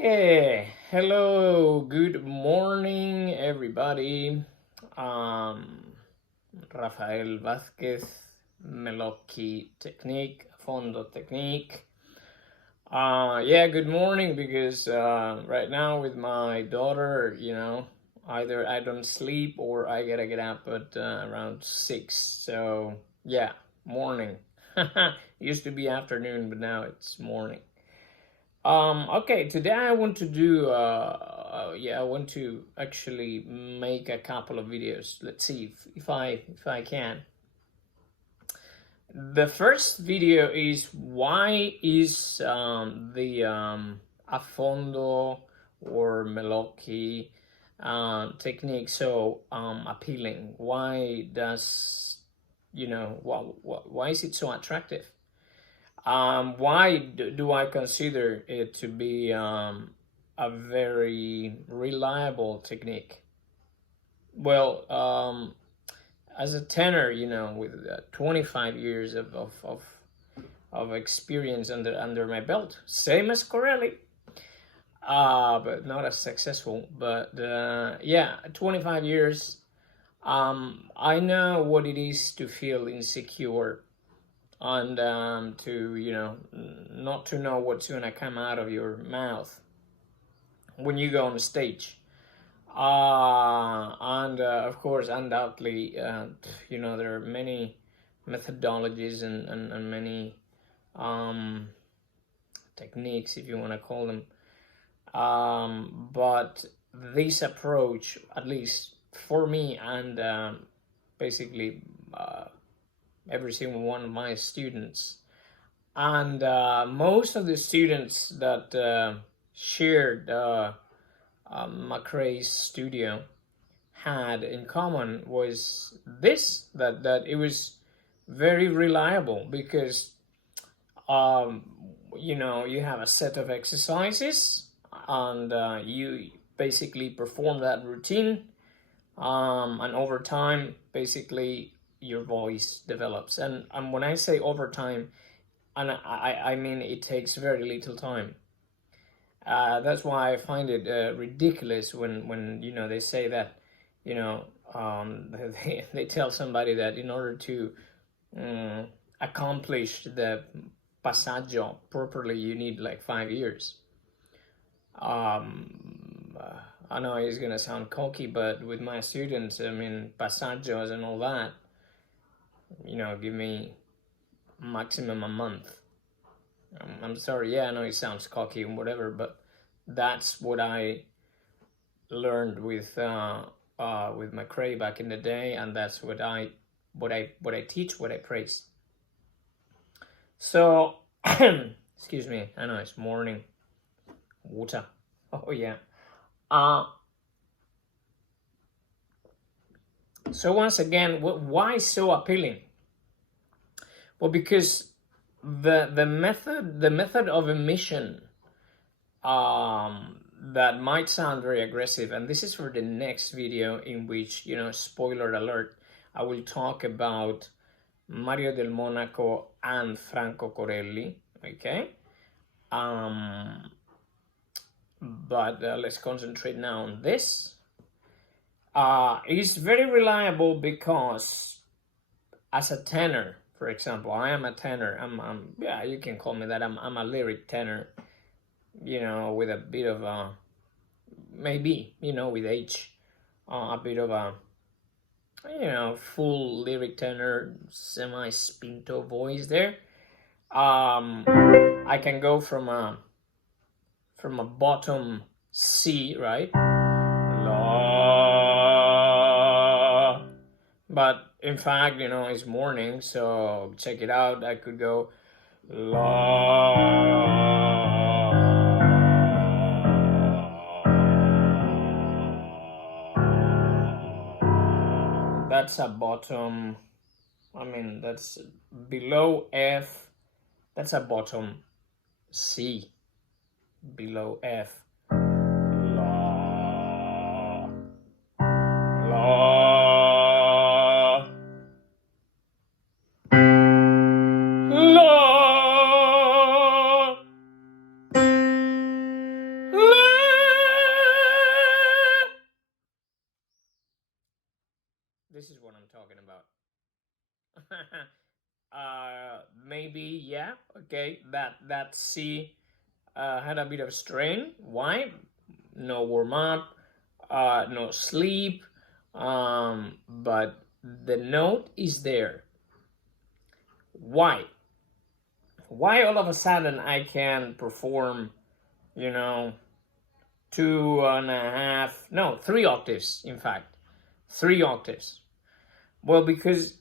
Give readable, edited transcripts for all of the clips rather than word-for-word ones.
Hello, good morning, everybody. Rafael Vázquez, Melocchi Technique, Affondo Technique. Good morning because right now with my daughter, either I don't sleep or I gotta get up at around 6. So, yeah, morning. Used to be afternoon, but now it's morning. Okay, today I want to do, I want to actually make a couple of videos. Let's see if I can. The first video is why is the Affondo or Melocchi technique so appealing? Why does, why is it so attractive? Why do I consider it to be a very reliable technique? Well, as a tenor, with 25 years of experience under my belt, same as Corelli, but not as successful. But 25 years. I know what it is to feel insecure and to not to know what's gonna come out of your mouth when you go on stage, and of course undoubtedly there are many methodologies and many techniques, if you want to call them, but this approach, at least for me and basically every single one of my students, and most of the students that shared McRae's studio had in common was this, that it was very reliable because you have a set of exercises and you basically perform that routine, and over time basically your voice develops. And when I say over time, and I mean it takes very little time. That's why I find it ridiculous when they say that they tell somebody that in order to accomplish the passaggio properly you need like 5 years. I know it's gonna sound cocky, but with my students, I mean, passaggios and all that, give me maximum a month. I'm sorry, I know it sounds cocky and whatever, but that's what I learned with McRae back in the day, and that's what I teach, what I praise. So, excuse me, I know it's morning. Water. Oh yeah. So once again, why so appealing? Well, because the method of emission that might sound very aggressive, and this is for the next video in which, spoiler alert, I will talk about Mario del Monaco and Franco Corelli, okay? But let's concentrate now on this. It's very reliable because as a tenor, for example, I am a tenor. I'm you can call me that. I'm a lyric tenor, with a bit of a, maybe, with age, a bit of a, full lyric tenor, semi-spinto voice there. I can go from a bottom C, right? La. But in fact, it's morning, so check it out. I could go la. That's a bottom, that's below F, that's a bottom C, below F. La. La. La. La. I'm talking about. Maybe, yeah, okay, that C had a bit of strain. Why? No warm up, no sleep, but the note is there. Why? Why all of a sudden I can perform, 3 octaves, in fact, 3 octaves? Well, because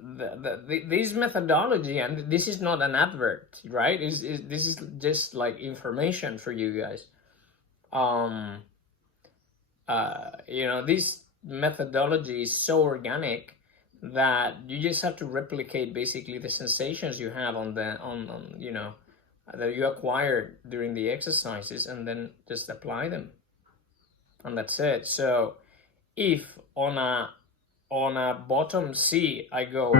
this methodology, and this is not an advert, right? This is just like information for you guys. This methodology is so organic that you just have to replicate basically the sensations you have on that you acquired during the exercises, and then just apply them, and that's it. So if on a bottom C I go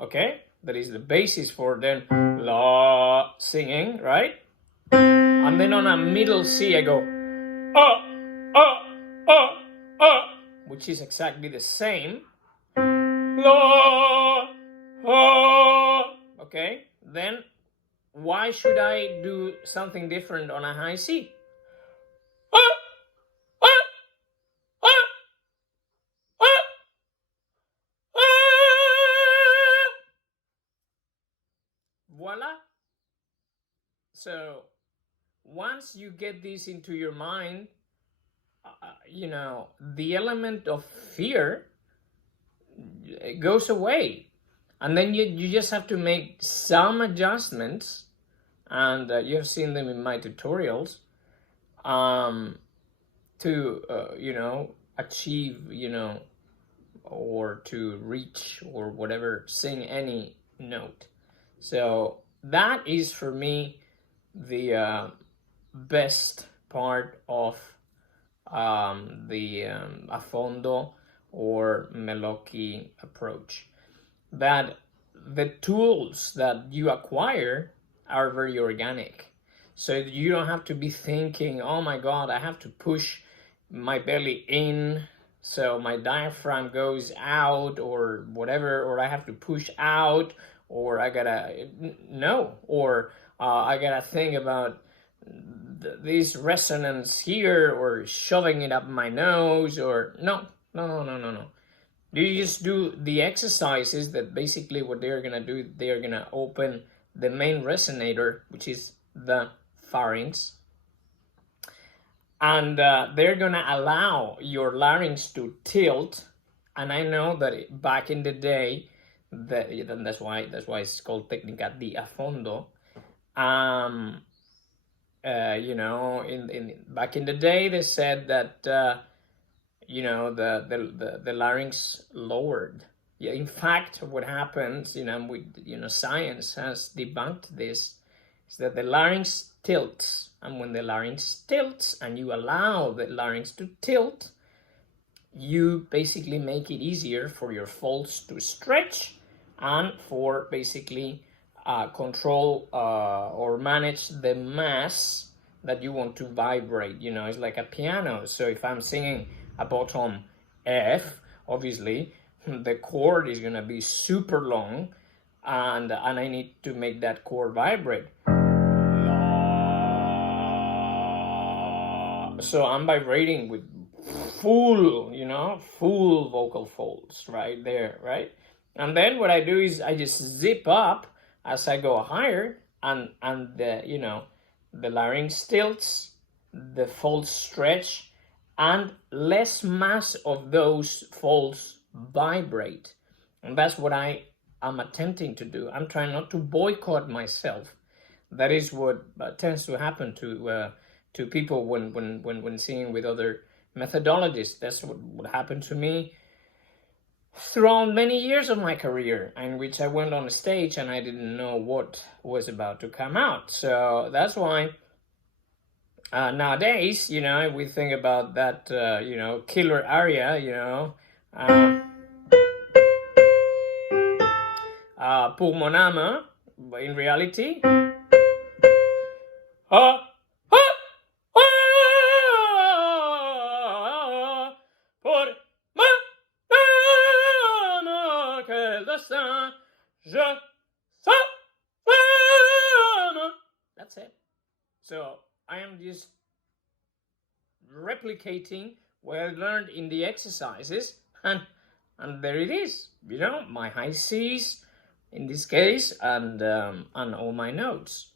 okay, that is the basis for then la singing, right? And then on a middle C I go which is exactly the same. La, okay, then why should I do something different on a high C? Voila. So once you get this into your mind, the element of fear goes away, and then you just have to make some adjustments, and you have seen them in my tutorials, to achieve, or to reach, or whatever, sing any note. So that is for me the best part of the Affondo or Melocchi approach, that the tools that you acquire are very organic. So you don't have to be thinking, oh my God, I have to push my belly in so my diaphragm goes out, or whatever, or I have to push out, or I gotta I gotta think about this resonance here, or shoving it up my nose, or no. You just do the exercises that basically what they're gonna do, they're gonna open the main resonator, which is the pharynx, and they're gonna allow your larynx to tilt. And I know that back in the day, that's why it's called Tecnica di Affondo. In back in the day, they said that the larynx lowered. Yeah, in fact, what happens, science has debunked this, is that the larynx tilts, and when the larynx tilts and you allow the larynx to tilt, you basically make it easier for your folds to stretch, and for basically control or manage the mass that you want to vibrate. It's like a piano. So if I'm singing a bottom F, obviously the chord is gonna be super long, and I need to make that chord vibrate. So I'm vibrating with full vocal folds right there, right? And then what I do is I just zip up as I go higher, and the larynx tilts, the folds stretch, and less mass of those folds vibrate. And that's what I am attempting to do. I'm trying not to boycott myself. That is what tends to happen to people when singing with other methodologists. That's what happened to me throughout many years of my career, in which I went on a stage and I didn't know what was about to come out. So that's why nowadays, we think about that, killer aria, pour mon âme, but in reality, le destin, je sais. That's it. So I am just replicating what I learned in the exercises, and there it is. You know, my high C's in this case, and all my notes.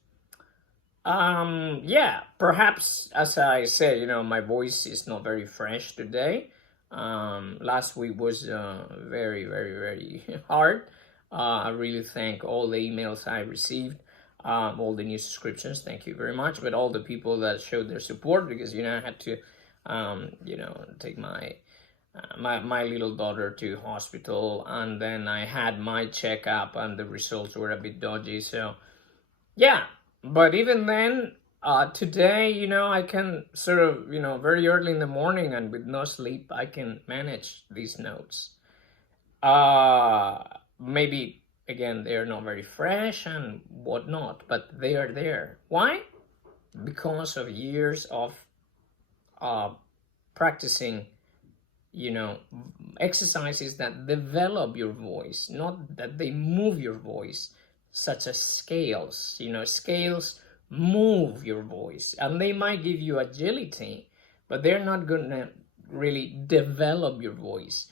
Yeah, perhaps, as I said, you know, my voice is not very fresh today. Last week was very, very, very hard. I really thank all the emails I received, all the new subscriptions. Thank you very much. But all the people that showed their support, because, you know, I had to, you know, take my my little daughter to hospital, and then I had my checkup, and the results were a bit dodgy. So, yeah. But even then, today, you know, I can sort of, you know, very early in the morning and with no sleep, I can manage these notes. Maybe, again, they're not very fresh and whatnot, but they are there. Why? Because of years of practicing, you know, exercises that develop your voice, not that they move your voice, such as scales. You know, scales move your voice, and they might give you agility, but they're not gonna really develop your voice.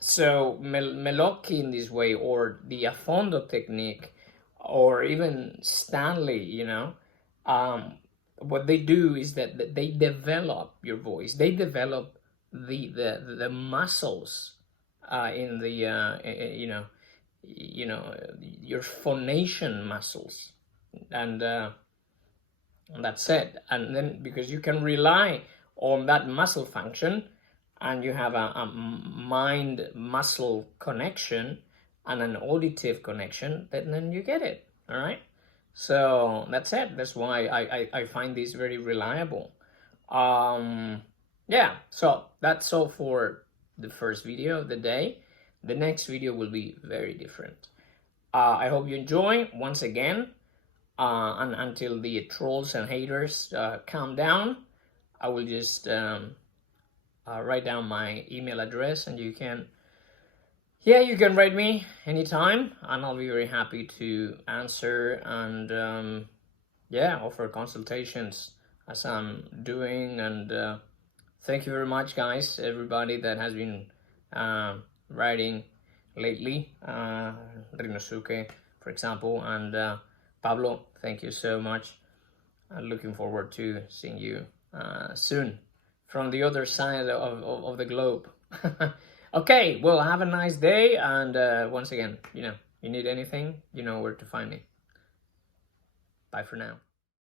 So Melocchi in this way, or the Affondo technique, or even Stanley, you know, what they do is that they develop your voice. They develop the muscles in the you know your phonation muscles, and that's it. And then, because you can rely on that muscle function, and you have a mind muscle connection and an auditive connection, then you get it. All right, so that's it. That's why I find this very reliable. Yeah, so that's all for the first video of the day. The next video will be very different. I hope you enjoy once again, and until the trolls and haters calm down, I will just write down my email address, and you can write me anytime, and I'll be very happy to answer and offer consultations as I'm doing. And thank you very much, guys, everybody that has been writing lately, Rinosuke, for example, and Pablo, thank you so much. I'm looking forward to seeing you soon from the other side of the globe. Okay, well, have a nice day, and once again, you know, you need anything, you know where to find me. Bye for now.